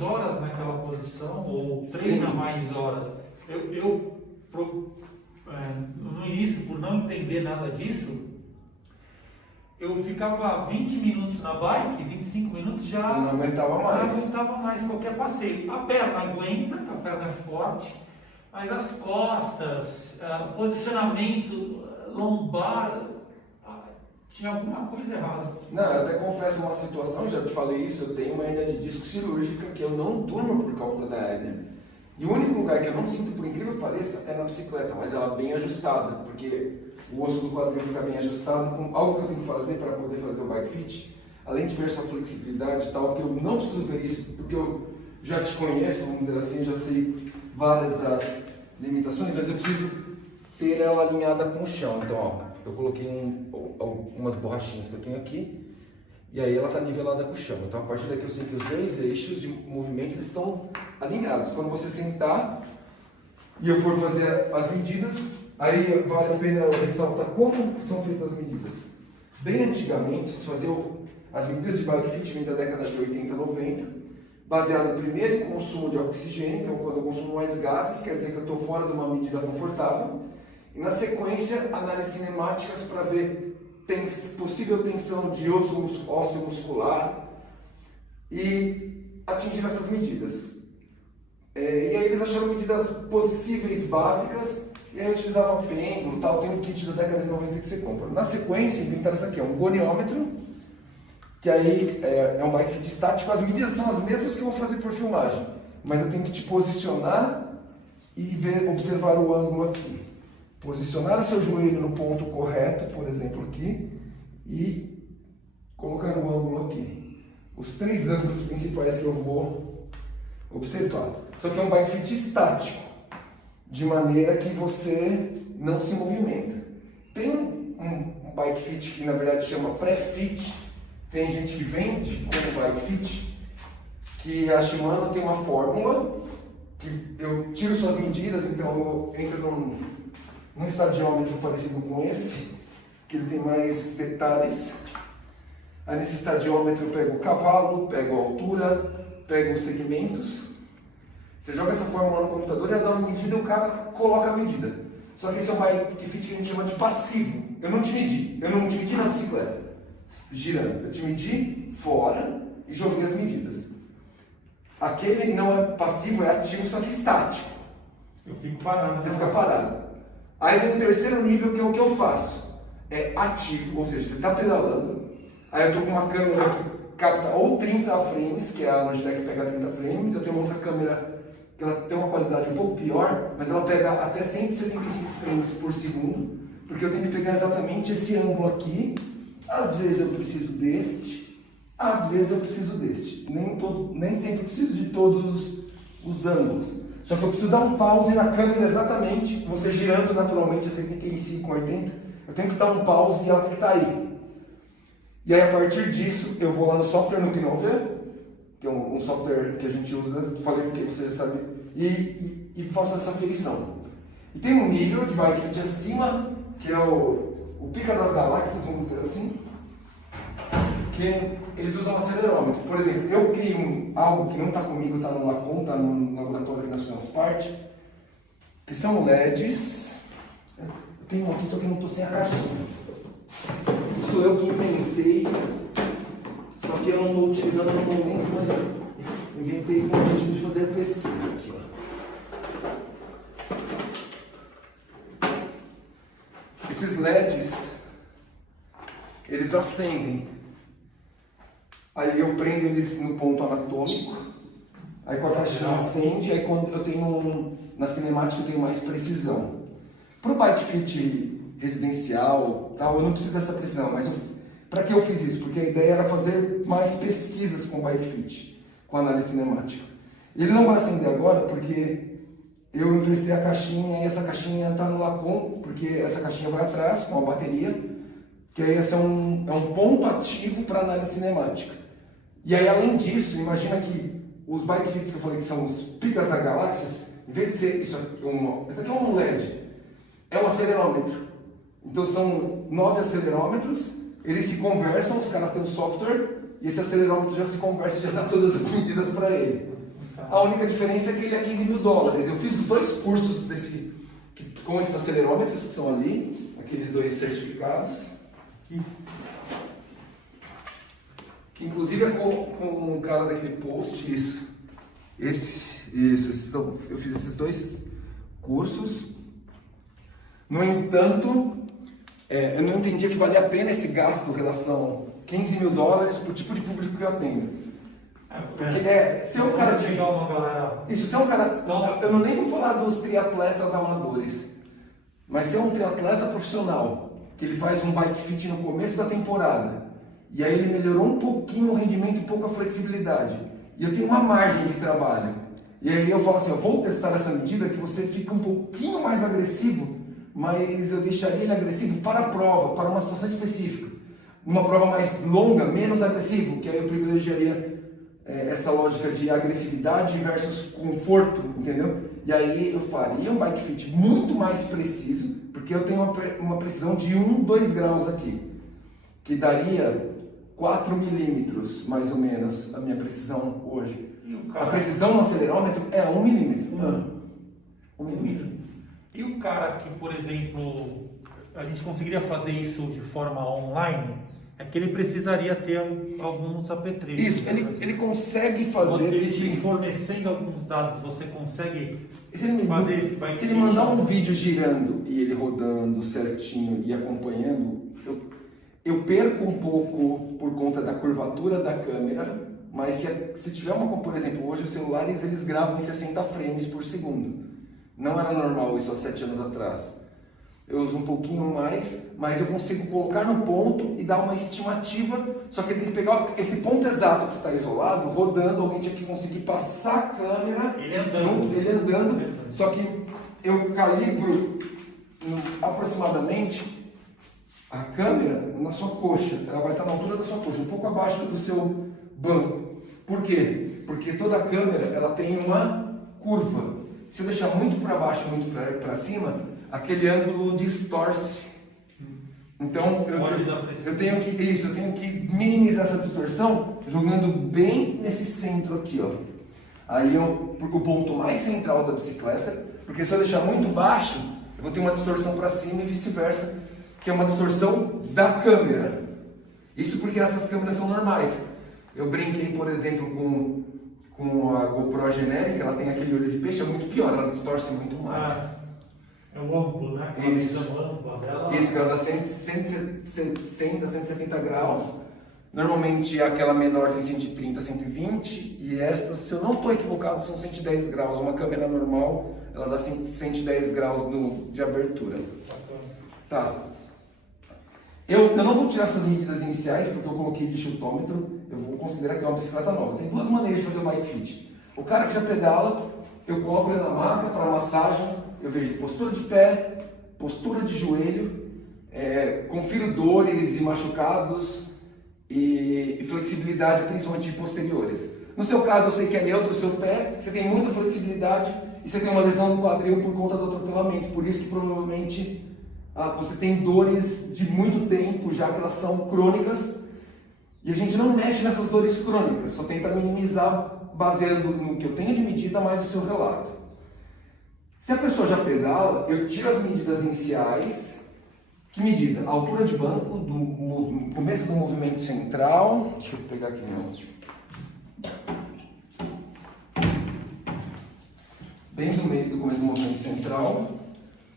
mais horas naquela posição ou treina Sim. mais horas. No início, por não entender nada disso, eu ficava 20 minutos na bike, 25 minutos já Não aguentava não mais. aguentava mais qualquer passeio. A perna aguenta, que a perna é forte, mas as costas, posicionamento lombar, tinha alguma coisa errada. Não, eu até confesso uma situação, já te falei isso, eu tenho uma hernia de disco cirúrgica que eu não durmo por conta da hernia. E o único lugar que eu não sinto, por incrível que pareça, é na bicicleta, mas ela bem ajustada, porque o osso do quadril fica bem ajustado, com algo que eu tenho que fazer para poder fazer o bike fit, além de ver sua flexibilidade e tal, que eu não preciso ver isso, porque eu já te conheço, vamos dizer assim, já sei várias das limitações, mas eu preciso ter ela alinhada com o chão. Então, ó, eu coloquei umas borrachinhas que eu tenho aqui, e aí ela está nivelada com o chão. Então, a partir daqui eu sei que os dois eixos de movimento eles estão alinhados. Quando você sentar e eu for fazer as medidas, aí vale a pena eu ressaltar como são feitas as medidas. Bem antigamente, se fazia as medidas de bike fit vem da década de 80, 90, baseado primeiro em consumo de oxigênio, então quando eu consumo mais gases, quer dizer que eu estou fora de uma medida confortável. E na sequência, análises cinemáticas para ver possível tensão de ósseo muscular e atingir essas medidas. E aí eles acharam medidas possíveis básicas e aí eu utilizava pêndulo, tal, tem um kit da década de 90 que você compra. Na sequência, inventaram isso aqui, um goniômetro, que aí é um bike fit estático, as medidas são as mesmas que eu vou fazer por filmagem, mas eu tenho que te posicionar e observar o ângulo aqui. Posicionar o seu joelho no ponto correto, por exemplo aqui, e colocar o ângulo aqui. Os três ângulos principais que eu vou observar. Só que é um bike fit estático, de maneira que você não se movimenta. Tem um bike fit que na verdade chama pré-fit, tem gente que vende como bike fit, que a Shimano tem uma fórmula, que eu tiro suas medidas, então eu entro num estadiômetro parecido com esse, que ele tem mais detalhes. Aí nesse estadiômetro eu pego o cavalo, pego a altura, pego os segmentos. Você joga essa fórmula no computador e ela dá uma medida e o cara coloca a medida. Só que esse é um bike fit que a gente chama de passivo. Eu não te medi na bicicleta, girando. Eu te medi fora e joguei as medidas. Aquele não é passivo, é ativo, só que estático. Eu fico parado. Você fica parado. Aí vem o terceiro nível, que é o que eu faço. É ativo, ou seja, você está pedalando. Aí eu estou com uma câmera que capta ou 30 frames, que é a Logitech pega 30 frames. Eu tenho uma outra câmera que ela tem uma qualidade um pouco pior, mas ela pega até 175 frames por segundo, porque eu tenho que pegar exatamente esse ângulo aqui. Às vezes eu preciso deste, às vezes eu preciso deste. Nem sempre preciso de todos os ângulos. Só que eu preciso dar um pause na câmera exatamente, você girando naturalmente a 75, 80, eu tenho que dar um pause e ela tem que estar aí. E aí a partir disso, eu vou lá no software no Kinover, que é um software que a gente usa, falei porque você já sabe, e faço essa aferição. E tem um nível de bike fit acima, que é o pica das galáxias, vamos dizer assim, que eles usam um acelerômetro. Por exemplo, eu crio algo que não está comigo, está no Lacon, está no laboratório que nós fizemos parte, que são LEDs. Eu tenho um aqui, só que não estou sem a caixinha. Isso sou eu que inventei, só que eu não estou utilizando no momento, mas eu inventei com o objetivo de fazer a pesquisa aqui, ó. Esses LEDs, eles acendem. Aí eu prendo eles no ponto anatômico, aí com a caixinha acende, aí quando eu tenho na cinemática eu tenho mais precisão. Para o bike fit residencial, tal, eu não preciso dessa precisão, mas para que eu fiz isso? Porque a ideia era fazer mais pesquisas com o bike fit, com a análise cinemática. Ele não vai acender agora porque eu emprestei a caixinha e essa caixinha está no Lacon, porque essa caixinha vai atrás com a bateria, que aí esse é um ponto ativo para análise cinemática. E aí, além disso, imagina que os bike fits que eu falei que são os picas das galáxias, em vez de ser isso aqui é um LED, é um acelerômetro. Então são 9 acelerômetros, eles se conversam, os caras têm um software, e esse acelerômetro já se conversa e já dá todas as medidas para ele. A única diferença é que ele é 15 mil dólares. Eu fiz 2 cursos com esses acelerômetros que são ali, aqueles 2 certificados. Que inclusive é com um cara daquele post, isso. Eu fiz esses 2 cursos. No entanto, eu não entendia que valia a pena esse gasto em relação a 15 mil dólares para o tipo de público que eu atendo. Porque se é um cara de... uma galera... Isso, se é um cara... Eu nem vou falar dos triatletas amadores, mas se é um triatleta profissional, que ele faz um bike fit no começo da temporada, e aí ele melhorou um pouquinho o rendimento e pouco a flexibilidade, e eu tenho uma margem de trabalho, e aí eu falo assim, eu vou testar essa medida que você fica um pouquinho mais agressivo, mas eu deixaria ele agressivo para a prova, para uma situação específica. Numa prova mais longa, menos agressivo, que aí eu privilegiaria essa lógica de agressividade versus conforto, entendeu? E aí eu faria um bike fit muito mais preciso, porque eu tenho uma precisão de 2 graus aqui, que daria 4 milímetros, mais ou menos, a minha precisão hoje. A precisão no acelerômetro é 1 milímetro. 1 milímetro. E o cara que, por exemplo, a gente conseguiria fazer isso de forma online, é que ele precisaria ter alguns apetrechos. Isso, ele consegue fazer... Ele te fornecendo alguns dados, você consegue fazer esse bike Se ele mandar um vídeo girando e ele rodando certinho e acompanhando, eu perco um pouco por conta da curvatura da câmera, mas se tiver por exemplo, hoje os celulares eles gravam em 60 frames por segundo. Não era normal isso há 7 anos atrás. Eu uso um pouquinho mais, mas eu consigo colocar no ponto e dar uma estimativa, só que ele tem que pegar esse ponto exato que você está isolado, rodando, alguém tinha que conseguir passar a câmera ele andando, só que eu calibro aproximadamente a câmera na sua coxa, ela vai estar na altura da sua coxa, um pouco abaixo do seu banco. Por quê? Porque toda a câmera ela tem uma curva. Se eu deixar muito para baixo, muito para cima, aquele ângulo distorce. Então eu tenho que minimizar essa distorção jogando bem nesse centro aqui, ó. Aí porque o ponto mais central da bicicleta, porque se eu deixar muito baixo, eu vou ter uma distorção para cima e vice-versa, que é uma distorção da câmera. Isso porque essas câmeras são normais. Eu brinquei, por exemplo, com a GoPro genérica, ela tem aquele olho de peixe, é muito pior, ela distorce muito mais. É o amplo, né? Isso. Dela. Isso, que ela dá 160, 170 graus. Normalmente aquela menor tem 130, 120 e esta, se eu não estou equivocado, são 110 graus. Uma câmera normal, ela dá 110 graus de abertura. Tá. Eu não vou tirar essas medidas iniciais porque eu coloquei de chutômetro. Eu vou considerar que é uma bicicleta nova. Tem 2 maneiras de fazer o bike fit. O cara que já pedala, eu coloco ele na maca para massagem. Eu vejo postura de pé, postura de joelho, confiro dores e machucados e flexibilidade, principalmente de posteriores. No seu caso, eu sei que é neutro o seu pé, você tem muita flexibilidade e você tem uma lesão no quadril por conta do atropelamento. Por isso que provavelmente você tem dores de muito tempo, já que elas são crônicas. E a gente não mexe nessas dores crônicas, só tenta minimizar baseando no que eu tenho de medida mais o seu relato. Se a pessoa já pedala, eu tiro as medidas iniciais. Que medida? A altura de banco, do começo do movimento central. Deixa eu pegar aqui bem do meio do começo do movimento central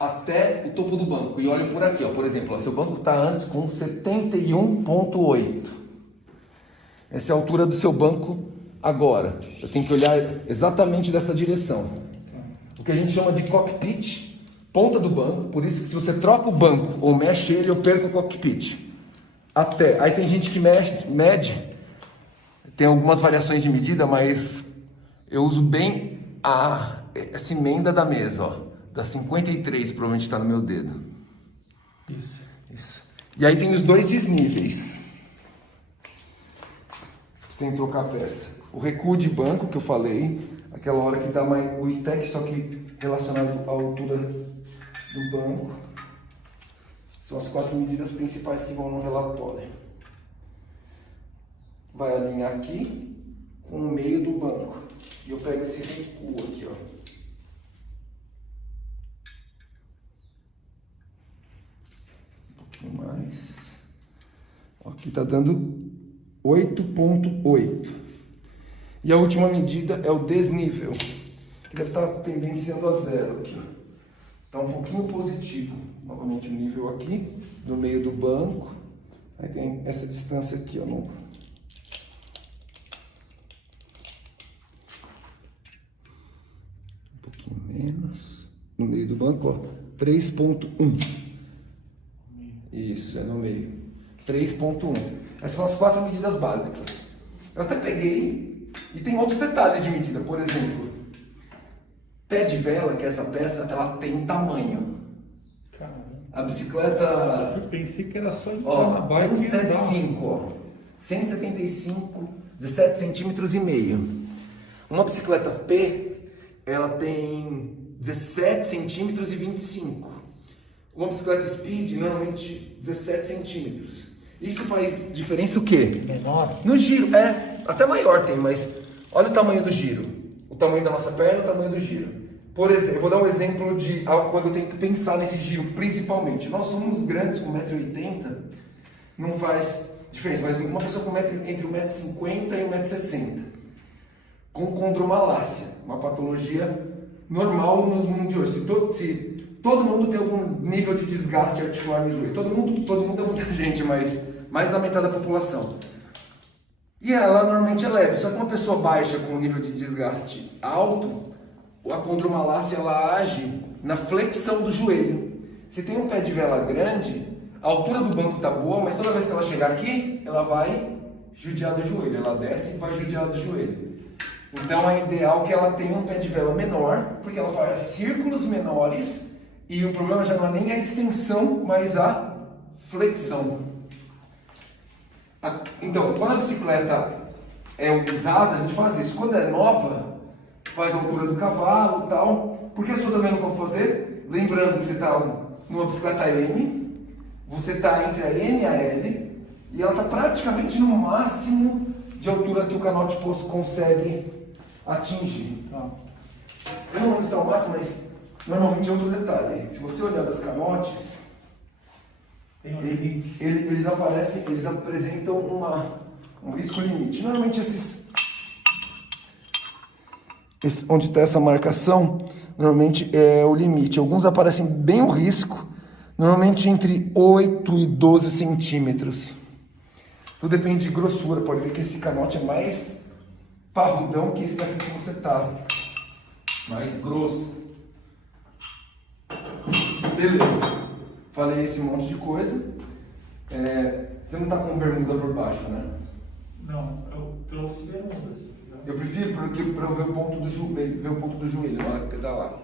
até o topo do banco. E olho por aqui, ó. Por exemplo, ó, seu banco está antes com 71,8. Essa é a altura do seu banco agora. Eu tenho que olhar exatamente dessa direção. O que a gente chama de cockpit, ponta do banco. Por isso que se você troca o banco ou mexe ele, eu perco o cockpit. Aí tem gente que mede, tem algumas variações de medida, mas eu uso bem essa emenda da mesa, ó. Da 53, provavelmente está no meu dedo. Isso. E aí tem os 2 desníveis. Sem trocar a peça. O recuo de banco que eu falei, aquela hora que dá mais o stack, só que relacionado à altura do banco. São as 4 medidas principais que vão no relatório. Vai alinhar aqui com o meio do banco. E eu pego esse recuo aqui, ó. Um pouquinho mais. Aqui tá dando 8,8. E a última medida é o desnível, que deve estar tendenciando a 0 aqui. Tá um pouquinho positivo. Novamente o nível aqui, do meio do banco. Aí tem essa distância aqui, ó. Um pouquinho menos. No meio do banco, ó. 3,1. Isso, é no meio. 3,1. Essas são as 4 medidas básicas. Eu até peguei e tem outros detalhes de medida. Por exemplo, pé de vela, que é essa peça, ela tem tamanho. Caramba. A bicicleta... Eu pensei que era só entrar Ó, na bike tem um e andar. 75, ó. 175, 17 centímetros e meio. Uma bicicleta P, ela tem 17 centímetros e 25. Uma bicicleta Speed, normalmente 17 centímetros. Isso faz diferença o quê? Menor? No giro, até maior tem, mas olha o tamanho do giro. O tamanho da nossa perna, o tamanho do giro. Por exemplo, eu vou dar um exemplo de quando eu tenho que pensar nesse giro, principalmente. Nós somos grandes, com 1,80 m, não faz diferença, mas uma pessoa com entre 1,50 m e 1,60 m, com condromalácia, uma patologia normal no mundo de hoje. Se todo mundo tem algum nível de desgaste articular no joelho, todo mundo é muita gente, mas mais da metade da população. E ela normalmente é leve, só que uma pessoa baixa com um nível de desgaste alto, a condromalácia ela age na flexão do joelho. Se tem um pé de vela grande, a altura do banco tá boa, mas toda vez que ela chegar aqui, ela vai judiar do joelho. Ela desce e vai judiar do joelho. Então é ideal que ela tenha um pé de vela menor, porque ela faz círculos menores e o problema já não é nem a extensão, mas a flexão. Então, quando a bicicleta é usada, a gente faz isso. Quando é nova, faz a altura do cavalo e tal. Por que se eu também não vou fazer? Lembrando que você está numa bicicleta M, você está entre a M e a L, e ela está praticamente no máximo de altura que o canote consegue atingir. Eu não lembro se está ao máximo, mas normalmente é outro detalhe. Se você olhar os canotes, eles apresentam um risco limite. Normalmente onde está essa marcação, normalmente é o limite. Alguns aparecem bem o risco, normalmente entre 8 e 12 centímetros. Tudo depende de grossura. Pode ver que esse canote é mais parrudão que esse daqui que você tá. Mais grosso. Beleza. Falei esse monte de coisa. Você não tá com bermuda por baixo, né? Não, eu trouxe bermudas. Eu prefiro para eu ver o ponto do joelho na hora que pedalar.